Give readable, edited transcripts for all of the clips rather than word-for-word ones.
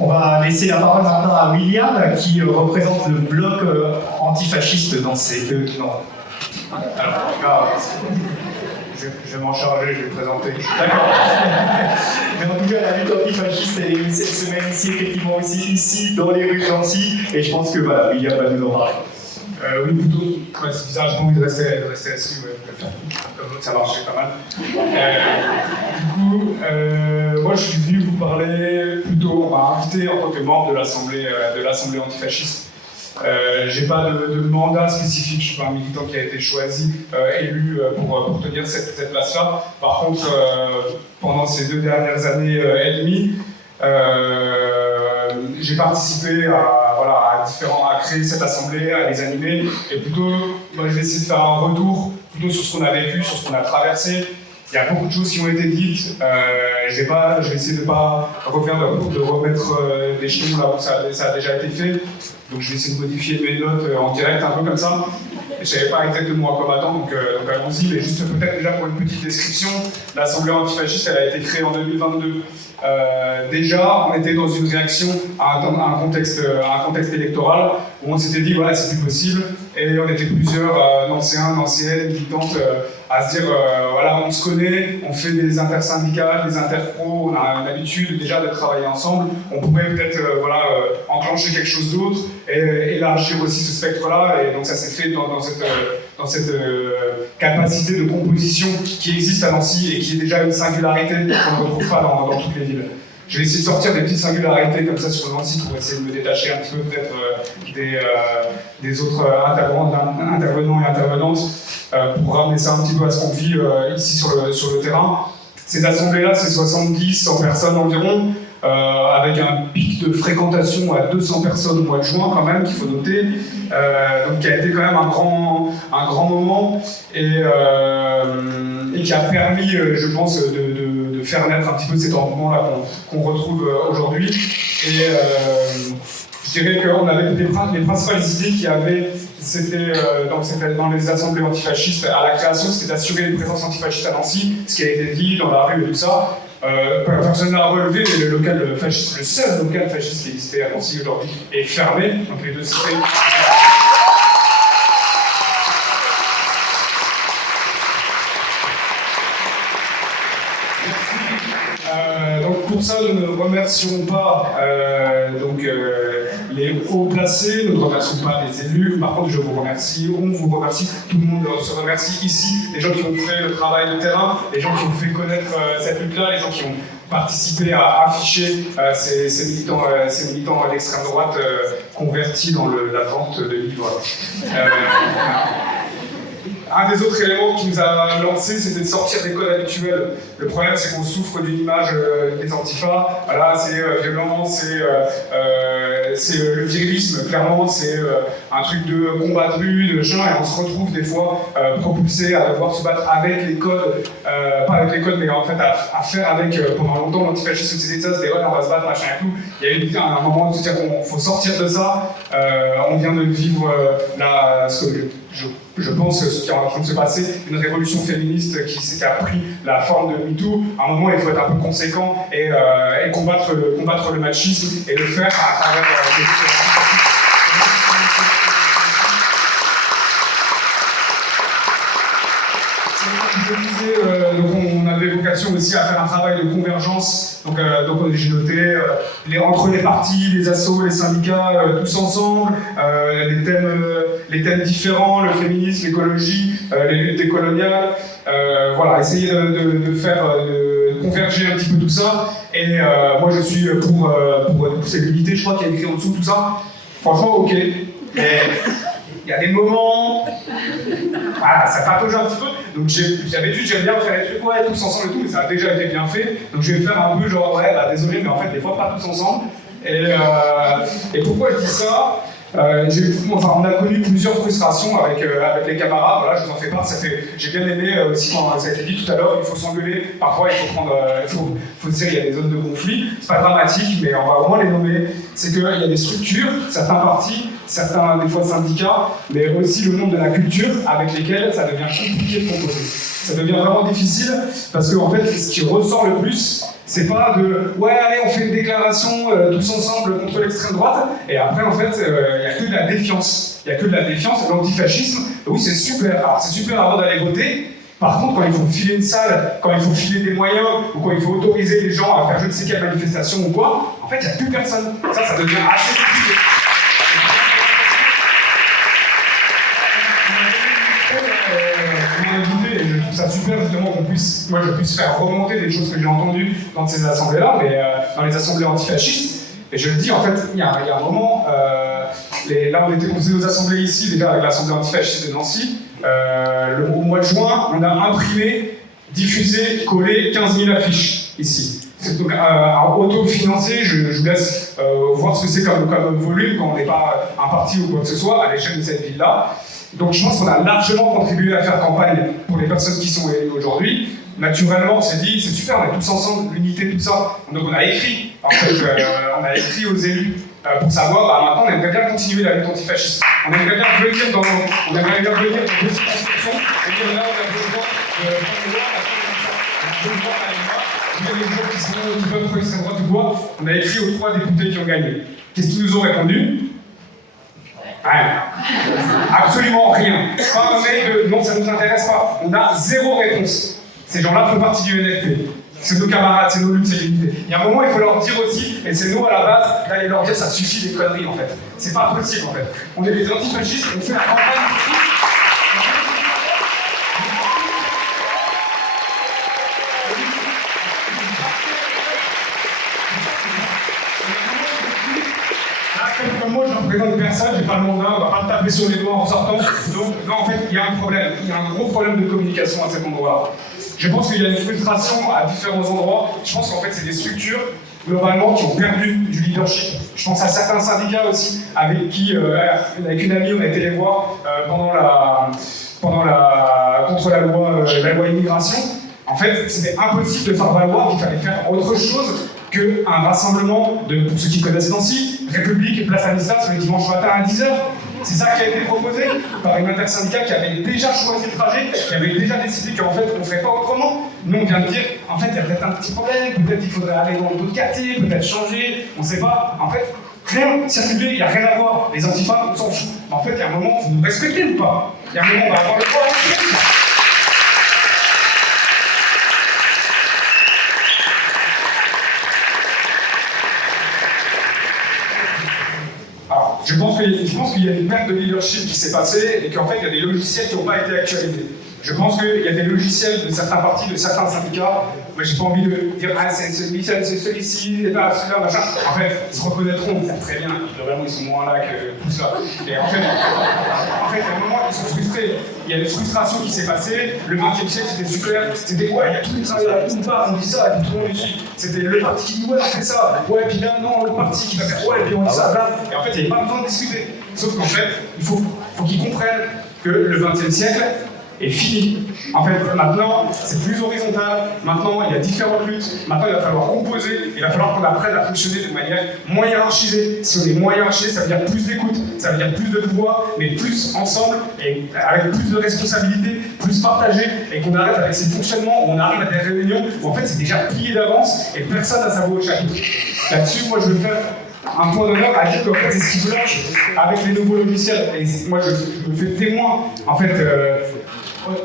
On va laisser la parole maintenant à William, qui représente le bloc antifasciste dans ces deux... Non. Alors, je vais m'en charger, je vais présenter. D'accord. Mais en tout cas, la lutte antifasciste, elle se met ici, effectivement aussi ici, dans les rues de Nancy, et je pense que voilà, William va nous en parler. Oui, plutôt. Ouais, c'est bizarre, j'ai pas envie de rester assis, ouais, comme l'autre, ça marchait pas mal. Du coup, moi je suis venu vous parler plutôt, on m'a invité en tant que membre de l'Assemblée antifasciste. J'ai pas de mandat spécifique, je suis pas un militant qui a été choisi, élu pour tenir cette place-là. Par contre, pendant ces 2 dernières années et demie, j'ai participé à créer cette assemblée, à les animer, et plutôt, moi je vais essayer de faire un retour plutôt sur ce qu'on a vécu, sur ce qu'on a traversé. Il y a beaucoup de choses qui ont été dites, je vais essayer de ne pas remettre des jetons là où ça a déjà été fait, donc je vais essayer de modifier mes notes en direct, un peu comme ça. Je ne savais pas exactement à quoi m'attendre, donc allons-y, mais juste peut-être déjà pour une petite description, l'Assemblée antifasciste, elle a été créée en 2022. Déjà, on était dans une réaction à un contexte électoral où on s'était dit voilà, c'est plus possible, et on était plusieurs anciens, anciennes, militantes à se dire voilà, on se connaît, on fait des intersyndicales, des interpros, on a l'habitude déjà de travailler ensemble, on pourrait peut-être enclencher quelque chose d'autre et élargir aussi ce spectre-là, et donc ça s'est fait dans cette capacité de composition qui existe à Nancy et qui est déjà une singularité qu'on ne retrouve pas dans toutes les villes. Je vais essayer de sortir des petites singularités comme ça sur Nancy pour essayer de me détacher un petit peu peut-être des autres intervenants et intervenantes pour ramener ça un petit peu à ce qu'on vit ici sur le terrain. Ces assemblées-là, c'est 70-100 personnes environ, avec un pic de fréquentation à 200 personnes au mois de juin quand même, qu'il faut noter, donc qui a été quand même un grand moment et qui a permis, je pense, de faire naître un petit peu cet engouement-là qu'on retrouve aujourd'hui. Et je dirais qu'on avait les principales idées qu'il y avait, c'était dans les assemblées antifascistes à la création, c'était d'assurer une présence antifasciste à Nancy, ce qui a été dit dans la rue et tout ça. Personne n'a relevé, mais le seul local fasciste qui existait à Nancy aujourd'hui est fermé, donc les deux cités. Donc pour ça, nous ne remercions pas les hauts placés, nous ne remercions pas les élus. Par contre, on vous remercie, tout le monde se remercie ici, les gens qui ont fait le travail de terrain, les gens qui ont fait connaître cette lutte-là, les gens qui ont participé à afficher ces militants d'extrême droite convertis dans la vente de livres. Un des autres éléments qui nous a lancé, c'était de sortir des codes habituels. Le problème, c'est qu'on souffre d'une image des antifas. Voilà, c'est violent, c'est le virilisme, clairement, c'est un truc de combat de rue, de machin, et on se retrouve des fois propulsé à devoir se battre avec les codes, pas avec les codes, mais en fait à faire avec, pendant longtemps, l'antifascisme, c'était ça, c'était ouais, on va se battre, machin et tout. Il y a eu un moment de se dire qu'il faut sortir de ça. On vient de vivre ce que je pense ce qui est en train de se passer, une révolution féministe qui a pris la forme de MeToo. À un moment, il faut être un peu conséquent et combattre le machisme et le faire à travers donc on avait vocation aussi à faire un travail de convergence. Donc j'ai noté entre les partis, les assos, les syndicats, tous ensemble, les thèmes différents, le féminisme, l'écologie, les luttes décoloniales. Voilà, essayer de converger un petit peu tout ça. Et moi je suis pour cette unité, je crois qu'il y a écrit en dessous tout ça. Franchement, ok. Mais il y a des moments, voilà, ça patauge un petit peu. Donc j'avais dit, j'aime bien faire les trucs, ouais, tous ensemble et tout, mais ça a déjà été bien fait. Donc je vais faire un peu genre, ouais, bah désolé, mais en fait, des fois, pas tous ensemble. Et pourquoi je dis ça? On a connu plusieurs frustrations avec les camarades, voilà, je vous en fais part, j'ai bien aimé aussi quand ça a été dit tout à l'heure, il faut s'engueuler, parfois il faut dire qu'il y a des zones de conflit, c'est pas dramatique, mais on va vraiment les nommer. C'est qu'il y a des structures, certains partis, certains des fois syndicats, mais aussi le monde de la culture avec lesquels ça devient compliqué de composer. Ça devient vraiment difficile parce que en fait, ce qui ressort le plus, C'est pas de ouais, allez, on fait une déclaration tous ensemble contre l'extrême droite, et après, en fait, il n'y a que de la défiance. Il n'y a que de la défiance. L'antifascisme, oui, c'est super. Alors, c'est super avant d'aller voter. Par contre, quand il faut filer une salle, quand il faut filer des moyens, ou quand il faut autoriser les gens à faire je ne sais quelle manifestation ou quoi, en fait, il n'y a plus personne. Ça devient assez compliqué. Je trouve ça super justement qu'on puisse, moi je puisse faire remonter des choses que j'ai entendues dans ces assemblées-là, mais dans les assemblées antifascistes. Et je le dis, en fait, il y a un moment, là on faisait nos assemblées ici, déjà avec l'assemblée antifasciste de Nancy, au mois de juin, on a imprimé, diffusé, collé 15 000 affiches ici. C'est donc autofinancé, je vous laisse voir ce que c'est comme volume quand on n'est pas un parti ou quoi que ce soit à l'échelle de cette ville-là. Donc je pense qu'on a largement contribué à faire campagne pour les personnes qui sont élues aujourd'hui. Naturellement, on s'est dit, c'est super, on est tous ensemble, l'unité, tout ça. Donc on a écrit, en fait, on a écrit aux élus pour savoir, maintenant on aimerait bien continuer la lutte antifasciste. On aimerait bien venir dans deux circonscriptions et dire là, on a besoin de prendre les lois, on a besoin d'aller là, il y a des gens qui peuvent extrême droite ou quoi. On a écrit aux 3 députés qui ont gagné. Qu'est-ce qu'ils nous ont répondu? Rien. Absolument rien. Pas un mail de non, ça ne nous intéresse pas. On a 0 réponse. Ces gens-là font partie du NFP. C'est nos camarades, c'est nos luttes, c'est l'unité. Il y a un moment, il faut leur dire aussi, et c'est nous à la base, d'aller leur dire ça suffit des conneries en fait. C'est pas possible en fait. On est des antifascistes, on fait la campagne. Moi, je représente personne, j'ai pas le mandat, on va pas me taper sur les doigts en sortant. Donc, là, en fait, il y a un problème. Il y a un gros problème de communication à cet endroit-là. Je pense qu'il y a une frustration à différents endroits. Je pense qu'en fait, c'est des structures, globalement, qui ont perdu du leadership. Je pense à certains syndicats aussi, avec qui, avec une amie, on a été les voir contre la loi immigration. En fait, c'était impossible de faire valoir qu'il fallait faire autre chose qu'un rassemblement de, pour ceux qui connaissent Nancy, République et Place Stanislas le dimanche matin à 10h. C'est ça qui a été proposé par une intersyndicale qui avait déjà choisi le trajet, qui avait déjà décidé qu'en fait on ne ferait pas autrement. Nous on vient de dire, en fait il y a peut-être un petit problème, peut-être il faudrait aller dans d'autres quartiers, peut-être changer, on ne sait pas. En fait, rien, circuler, il n'y a rien à voir. Les antifas, on s'en fout. En fait, il y a un moment, vous nous respectez ou pas? Il y a un moment, on va avoir le droit à respecter. Je pense qu'il y a une perte de leadership qui s'est passée et qu'en fait, il y a des logiciels qui n'ont pas été actualisés. Je pense qu'il y a des logiciels de certains partis, de certains syndicats. Moi, j'ai pas envie de dire « Ah, c'est celui-ci, et pas celui-là, machin ». En fait, ils se reconnaîtront, ils savent très bien. Globalement, ils sont moins là que tout ça. Et en fait, à un moment, ils sont frustrés. Il y a une frustration qui s'est passée. Le 20e siècle, c'était super. C'était « Ouais, il y a tous les travailleurs qui nous parlent, on dit ça, et puis tout le monde dit. C'était le parti qui dit « Ouais, on fait ça. Ouais, puis là, non, le parti qui va faire « Ouais, et puis on dit ça, là. » Et en fait, il n'y avait pas besoin de discuter. Sauf qu'en fait, il faut qu'ils comprennent que le 20e siècle est fini. En fait, maintenant, c'est plus horizontal. Maintenant, il y a différentes luttes. Maintenant, il va falloir composer. Il va falloir qu'on apprenne à fonctionner de manière moins hiérarchisée. Si on est moins hiérarchisé, ça veut dire plus d'écoute, ça veut dire plus de pouvoir, mais plus ensemble et avec plus de responsabilités, plus partagé, et qu'on arrête avec ces fonctionnements où on arrive à des réunions où en fait c'est déjà plié d'avance et personne n'a sa voix au chapitre. Là-dessus, moi, je veux faire un point d'honneur à dire qu'en fait, c'est ce qui bloque avec les nouveaux logiciels. Et moi, je me fais témoin. En fait,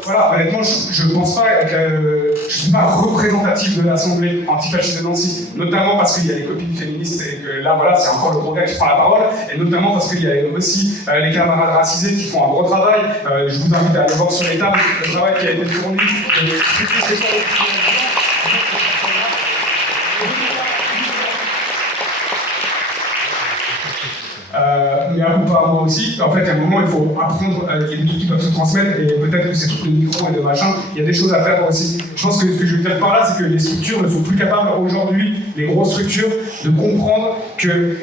voilà, honnêtement, je ne pense pas que je ne suis pas représentatif de l'Assemblée antifasciste de Nancy, notamment parce qu'il y a les copines féministes et que là, voilà, c'est encore le progrès qui prend la parole, et notamment parce qu'il y a aussi les camarades racisés qui font un gros travail. Je vous invite à aller voir sur les tables le travail qui a été fourni. Mais à vous par moi aussi, en fait, à un moment, il faut apprendre, il y a des trucs qui peuvent se transmettre, et peut-être que c'est tout le micro et de machin, il y a des choses à faire aussi. Je pense que ce que je veux dire par là, c'est que les structures ne sont plus capables aujourd'hui, les grosses structures, de comprendre que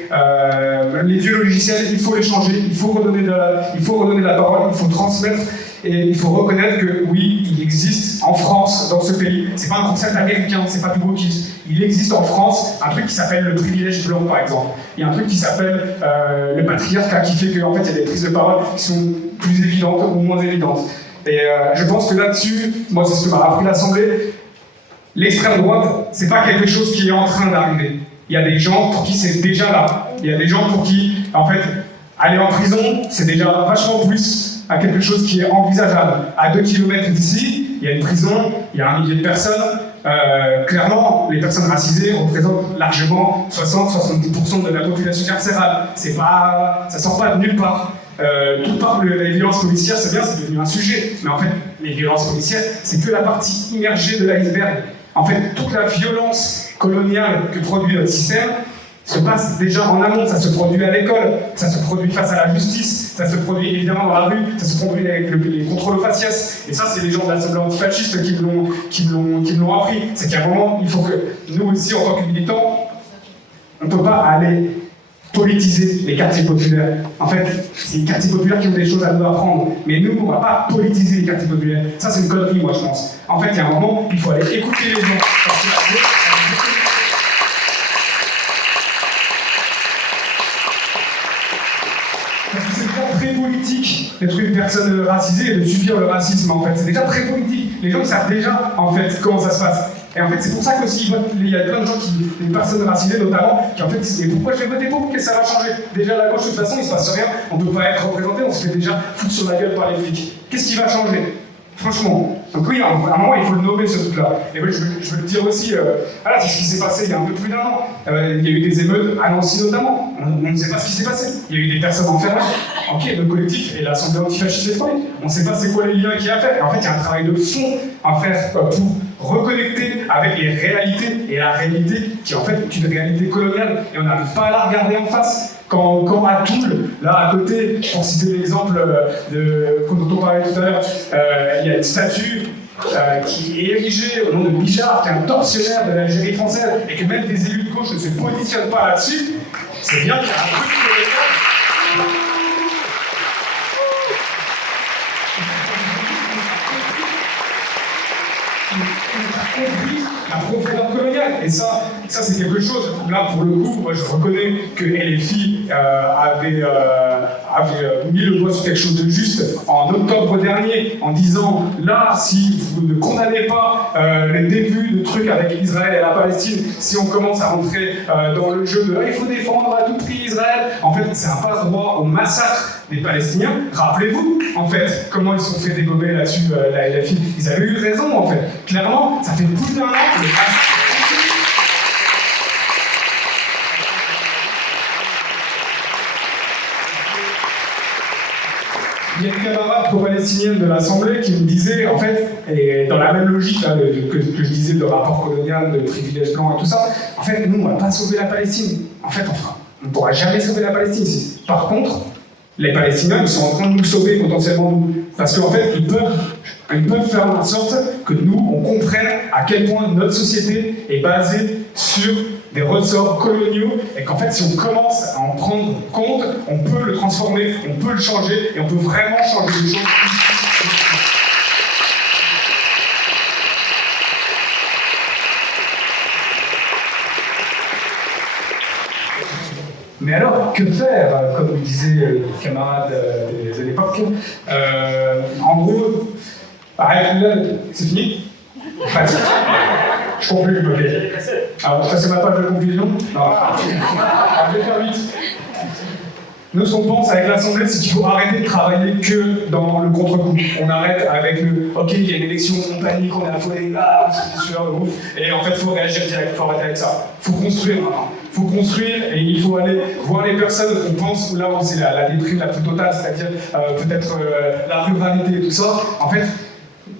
les vieux logiciels, il faut les changer, il faut redonner de la parole, il faut transmettre, et il faut reconnaître que oui, il existe en France, dans ce pays, c'est pas un concept américain, c'est pas du wokisme. Il existe en France un truc qui s'appelle le privilège blanc, par exemple. Il y a un truc qui s'appelle le patriarcat, qui fait qu'en fait, il y a des prises de parole qui sont plus évidentes ou moins évidentes. Et je pense que là-dessus, moi, c'est ce que m'a appris l'Assemblée. L'extrême droite, c'est pas quelque chose qui est en train d'arriver. Il y a des gens pour qui c'est déjà là. Il y a des gens pour qui, en fait, aller en prison, c'est déjà vachement plus à quelque chose qui est envisageable. À 2 kilomètres d'ici, il y a une prison, il y a 1 millier de personnes. Clairement, les personnes racisées représentent largement 60-70% de la population carcérale. Ça sort pas de nulle part. Tout part les violences policières, c'est bien, c'est devenu un sujet. Mais en fait, les violences policières, c'est que la partie immergée de l'iceberg. En fait, toute la violence coloniale que produit notre système se passe déjà en amont. Ça se produit à l'école, ça se produit face à la justice, ça se produit évidemment dans la rue, ça se produit avec les contrôles aux faciès. Et ça, c'est les gens de l'Assemblée antifasciste qui me l'ont appris. C'est qu'à un moment, il faut que nous aussi, en tant que militants, on ne peut pas aller politiser les quartiers populaires. En fait, c'est les quartiers populaires qui ont des choses à nous apprendre. Mais nous, on ne va pas politiser les quartiers populaires. Ça, c'est une connerie, moi, je pense. En fait, il y a un moment, il faut aller écouter les gens. Parce que c'est déjà très politique d'être une personne racisée et de subir le racisme, en fait. C'est déjà très politique. Les gens savent déjà, en fait, comment ça se passe. Et en fait, c'est pour ça qu'aussi, il y a plein de gens, des personnes racisées notamment, qui en fait disent « Mais pourquoi je vais voter pour? Qu'est-ce que ça va changer ?» Déjà, à la gauche, de toute façon, il se passe rien. On ne peut pas être représenté, on se fait déjà foutre sur la gueule par les flics. Qu'est-ce qui va changer? Franchement. Donc oui, à un moment, il faut le nommer, ce truc-là. Et oui, je veux le dire aussi, voilà, c'est ce qui s'est passé il y a un peu plus d'1 an. Il y a eu des émeutes à Nancy notamment. On ne sait pas ce qui s'est passé. Il y a eu des personnes enfermées. Ok, le collectif et l'Assemblée antifasciste électronique. On ne sait pas c'est quoi les liens qu'il y a à faire. Et en fait, il y a un travail de fond à faire pour reconnecter avec les réalités. Et la réalité qui en fait est une réalité coloniale. Et on n'arrive pas à la regarder en face. Quand à Toul, là à côté, pour citer l'exemple dont on parlait tout à l'heure, il y a une statue qui est érigée au nom de Bijard, qui est un tortionnaire de l'Algérie française, et que même des élus de gauche ne se positionnent pas là-dessus, c'est bien qu'il y a un truc compris la profondeur coloniale. Et ça c'est quelque chose, là pour le coup, moi je reconnais que LFI avait mis le doigt sur quelque chose de juste en octobre dernier, en disant là, si vous ne condamnez pas les débuts de trucs avec Israël et la Palestine, si on commence à rentrer dans le jeu de il faut défendre à tout prix Israël, en fait c'est un passe-droit au massacre des Palestiniens. Rappelez-vous, en fait, comment ils se sont fait dégommer là-dessus, la LFI. Ils avaient eu raison, en fait. Clairement, ça fait plus d'1 an que il y a une camarade pro-palestinienne de l'Assemblée qui me disait, en fait, et dans la même logique là, que je disais de rapport colonial, de privilèges blancs et tout ça, en fait, nous, on ne va pas sauver la Palestine. En fait, on ne pourra jamais sauver la Palestine. Par contre, les Palestiniens, ils sont en train de nous sauver potentiellement nous. Parce qu'en fait, ils peuvent faire en sorte que nous, on comprenne à quel point notre société est basée sur des ressorts coloniaux et qu'en fait, si on commence à en prendre compte, on peut le transformer, on peut le changer et on peut vraiment changer les choses. Mais alors, que faire, comme me disaient les camarades de l'époque en gros, arrête là, c'est fini? Pratique. Je conclue, ok. Alors, ça c'est ma page de conclusion. Non. Alors, je vais faire vite. Nous, ce qu'on pense avec l'Assemblée, c'est qu'il faut arrêter de travailler que dans le contre-coup. On arrête avec le « Ok, il y a une élection, on panique, on est affolé, là, c'est sûr, ouf. » Et en fait, il faut réagir direct, il faut arrêter avec ça. Il faut construire maintenant. Il faut construire et il faut aller voir les personnes qu'on pense là où c'est la déprime la plus totale, c'est-à-dire peut-être la ruralité et tout ça. En fait,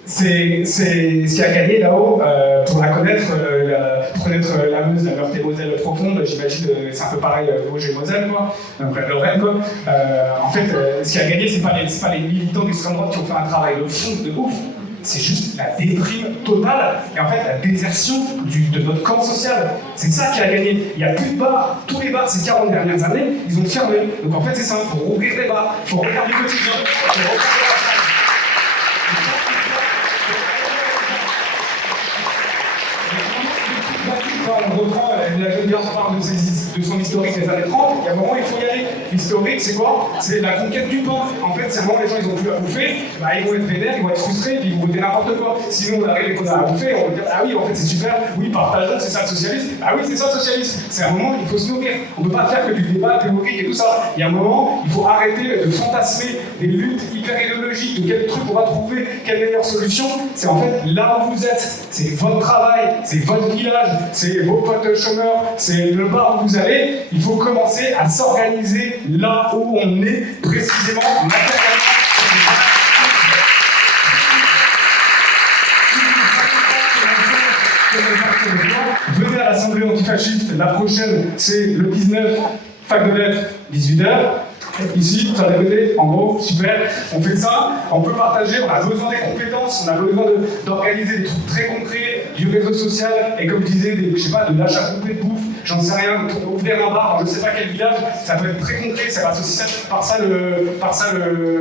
c'est ce qui a gagné là-haut, pour la connaître, la Meuse, la Meurthe-et-Moselle profonde, j'imagine, c'est un peu pareil, Vosges et Moselle, quoi, après Lorraine, quoi. En fait, ce qui a gagné, c'est pas les militants d'extrême droite qui ont fait un travail de fond, de ouf, c'est juste la déprime totale, et en fait, la désertion de notre camp social. C'est ça qui a gagné. Il n'y a plus de bars, tous les bars ces 40 dernières années, ils ont fermé. Donc en fait, c'est simple, il faut rouvrir les bars, il faut refaire du quotidien, il faut refaire de la salle. on reprend, la jeune garce parle de son historique des années 30, il y a un moment il faut y aller. L'historique, c'est quoi? C'est la conquête du pain. En fait, c'est un moment les gens ils ont plus à bouffer, bah, ils vont être vénères, ils vont être frustrés, puis ils vont voter n'importe quoi. Sinon, on arrive et qu'on a à bouffer, on va dire ah oui, en fait c'est super, oui, partageons, c'est ça le socialisme. Ah oui, c'est ça le socialisme. C'est un moment, il faut se nourrir. On ne peut pas faire que du débat théorique et tout ça. Il y a un moment, il faut arrêter de fantasmer des luttes hyper idéologiques, de quel truc on va trouver, quelle meilleure solution. C'est en fait là où vous êtes, c'est votre travail, c'est votre village, c'est vos potes chômeurs, c'est le bar où vous allez. Il faut commencer à s'organiser là où on est précisément matériellement. Venez à l'Assemblée antifasciste, la prochaine c'est le 19, fac de lettres, 18h. Ici, ça répéter, en gros, super, on fait ça, on peut partager, on a besoin des compétences, on a besoin d'organiser des trucs très concrets, du réseau social, et comme je disais, je sais pas, de l'achat complet de bouffe, j'en sais rien, pour ouvrir un bar dans je ne sais pas quel village, ça peut être très concret, ça passe aussi par ça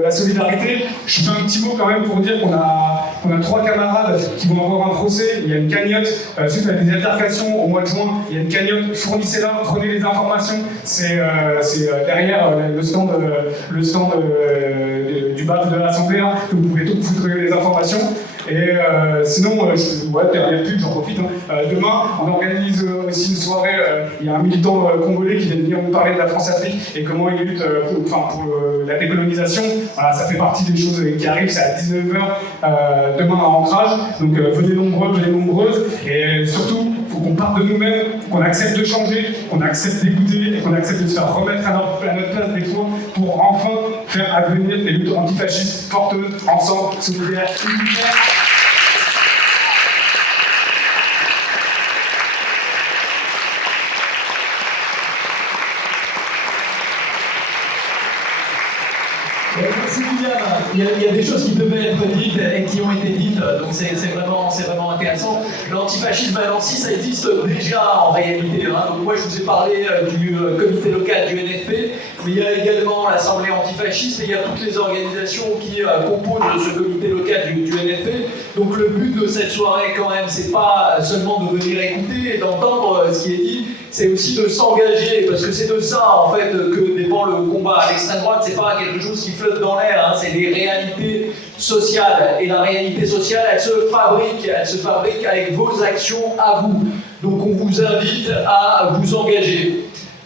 la solidarité. Je fais un petit mot quand même pour dire qu'on a 3 camarades qui vont avoir un procès, il y a une cagnotte, suite à des altercations au mois de juin, il y a une cagnotte, fournissez-la, prenez les informations, c'est derrière le stand du BAF de l'Assemblée, hein, que vous pouvez tout foutre les informations. Et sinon, dernière pub, j'en profite. Demain, on organise aussi une soirée. Il y a un militant congolais qui vient de venir nous parler de la France-Afrique et comment il lutte pour la décolonisation. Voilà, ça fait partie des choses qui arrivent. C'est à 19h demain à Ancrage. Donc venez nombreux, venez nombreuses. Et surtout, il faut qu'on parte de nous-mêmes, qu'on accepte de changer, qu'on accepte d'écouter et qu'on accepte de se faire remettre à notre place des fois pour enfin faire advenir des luttes antifascistes porteuses, ensemble, solidaires, unitaires. Merci William. Il y a des choses qui devaient être dites et qui ont été dites, donc c'est vraiment intéressant. L'antifascisme à Nancy, ça existe déjà en réalité. Hein. Donc moi je vous ai parlé du comité local du NFP, mais il y a également l'Assemblée antifasciste et il y a toutes les organisations qui composent ce comité local du NFP. Donc le but de cette soirée quand même, c'est pas seulement de venir écouter et d'entendre ce qui est dit, c'est aussi de s'engager, parce que c'est de ça en fait que dépend le combat. À l'extrême droite, c'est pas quelque chose qui flotte dans l'air, hein, c'est des réalités sociales. Et la réalité sociale, elle se fabrique avec vos actions à vous. Donc on vous invite à vous engager.